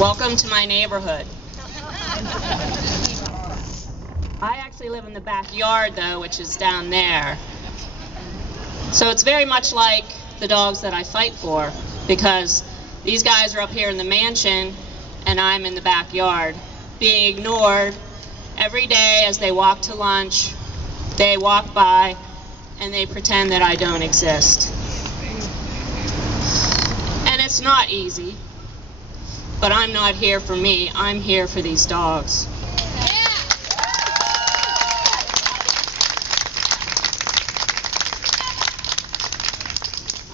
Welcome to my neighborhood. I actually live in the backyard though, which is down there. So it's very much like the dogs that I fight for, because these guys are up here in the mansion and I'm in the backyard, being ignored every day as they walk to lunch. They walk by and they pretend that I don't exist. And it's not easy, but I'm not here for me, I'm here for these dogs.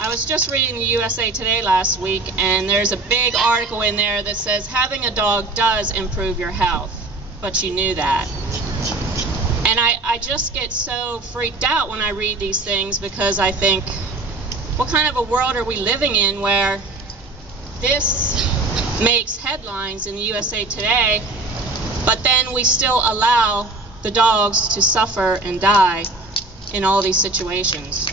I was just reading the USA Today last week, and there's a big article in there that says having a dog does improve your health, but you knew that. And I just get so freaked out when I read these things, because I think, what kind of a world are we living in where this makes headlines in the USA Today, but then we still allow the dogs to suffer and die in all these situations?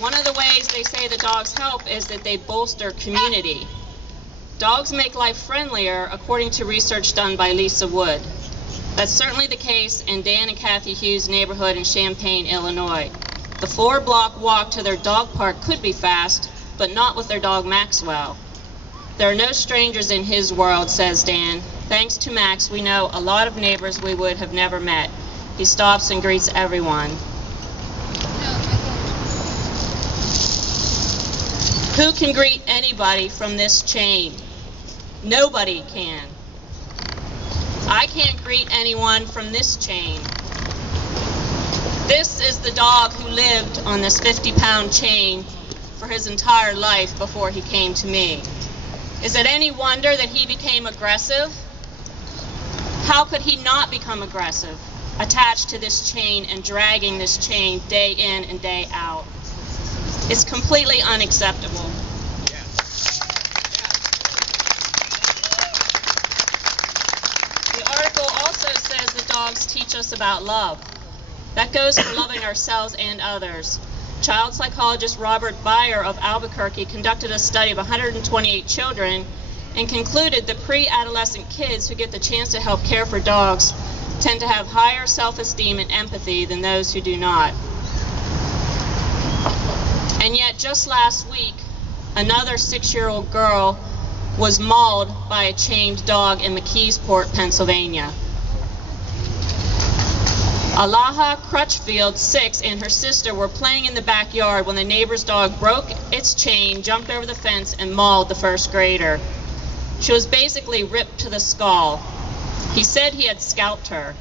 One of the ways they say the dogs help is that they bolster community. Dogs make life friendlier, according to research done by Lisa Wood. That's certainly the case in Dan and Kathy Hughes' neighborhood in Champaign, Illinois. The 4-block walk to their dog park could be fast, but not with their dog Maxwell. There are no strangers in his world, says Dan. Thanks to Max, we know a lot of neighbors we would have never met. He stops and greets everyone. Who can greet anybody from this chain? Nobody can. I can't greet anyone from this chain. This is the dog who lived on this 50-pound chain for his entire life before he came to me. Is it any wonder that he became aggressive? How could he not become aggressive, attached to this chain and dragging this chain day in and day out? It's completely unacceptable. The article also says that dogs teach us about love. That goes for loving ourselves and others. Child psychologist Robert Beyer of Albuquerque conducted a study of 128 children and concluded that pre-adolescent kids who get the chance to help care for dogs tend to have higher self-esteem and empathy than those who do not. And yet, just last week, another 6-year-old girl was mauled by a chained dog in McKeesport, Pennsylvania. Alaha Crutchfield, 6, and her sister were playing in the backyard when the neighbor's dog broke its chain, jumped over the fence, and mauled the first grader. She was basically ripped to the skull. He said he had scalped her.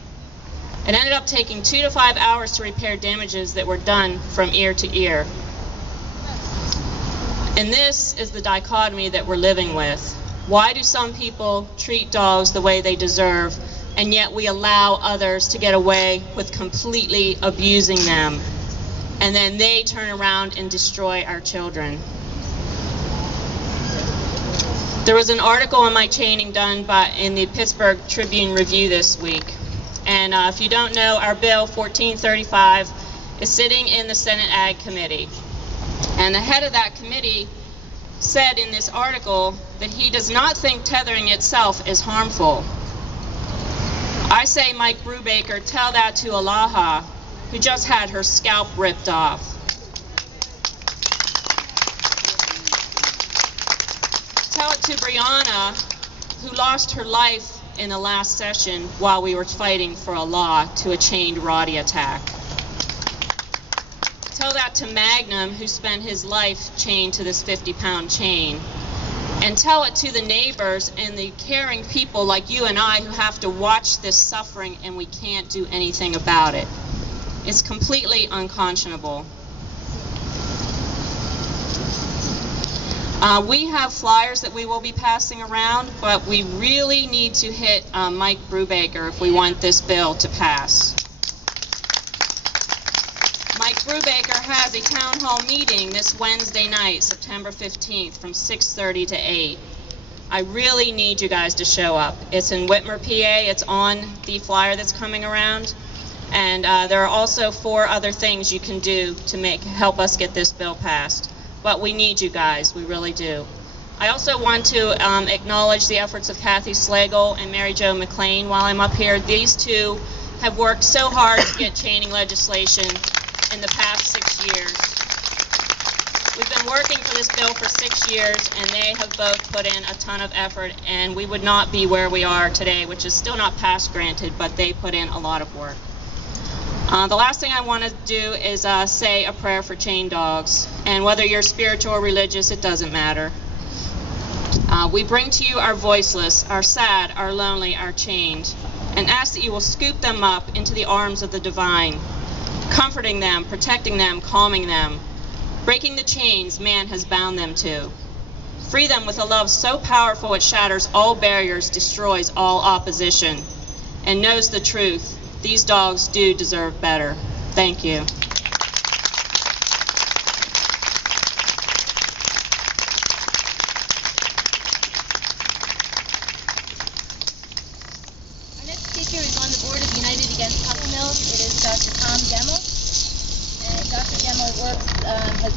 It ended up taking 2 to 5 hours to repair damages that were done from ear to ear. And this is the dichotomy that we're living with. Why do some people treat dogs the way they deserve, and yet we allow others to get away with completely abusing them, and then they turn around and destroy our children? There was an article on my chaining done in the Pittsburgh Tribune Review this week, and if you don't know, our bill 1435 is sitting in the Senate Ag Committee. And the head of that committee said in this article that he does not think tethering itself is harmful. I say, Mike Brubaker, tell that to Alaha, who just had her scalp ripped off. Tell it to Brianna, who lost her life in the last session while we were fighting for a law to a chained Roddy attack. Tell that to Magnum, who spent his life chained to this 50-pound chain. And tell it to the neighbors and the caring people like you and I who have to watch this suffering and we can't do anything about it. It's completely unconscionable. We have flyers that we will be passing around, but we really need to hit Mike Brubaker if we want this bill to pass. Mike Brubaker has a town hall meeting this Wednesday night, September 15th, from 6:30 to 8. I really need you guys to show up. It's in Whitmer, PA. It's on the flyer that's coming around. And there are also 4 other things you can do to help us get this bill passed. but we need you guys. We really do. I also want to acknowledge the efforts of Kathy Slagle and Mary Jo McLean while I'm up here. These two have worked so hard to get chaining legislation in the past 6 years. We've been working for this bill for 6 years, and they have both put in a ton of effort, and we would not be where we are today, which is still not passed granted, but they put in a lot of work. The last thing I want to do is say a prayer for chained dogs, and whether you're spiritual or religious, it doesn't matter. We bring to you our voiceless, our sad, our lonely, our chained, and ask that you will scoop them up into the arms of the divine, comforting them, protecting them, calming them, breaking the chains man has bound them to. Free them with a love so powerful it shatters all barriers, destroys all opposition, and knows the truth. These dogs do deserve better. Thank you.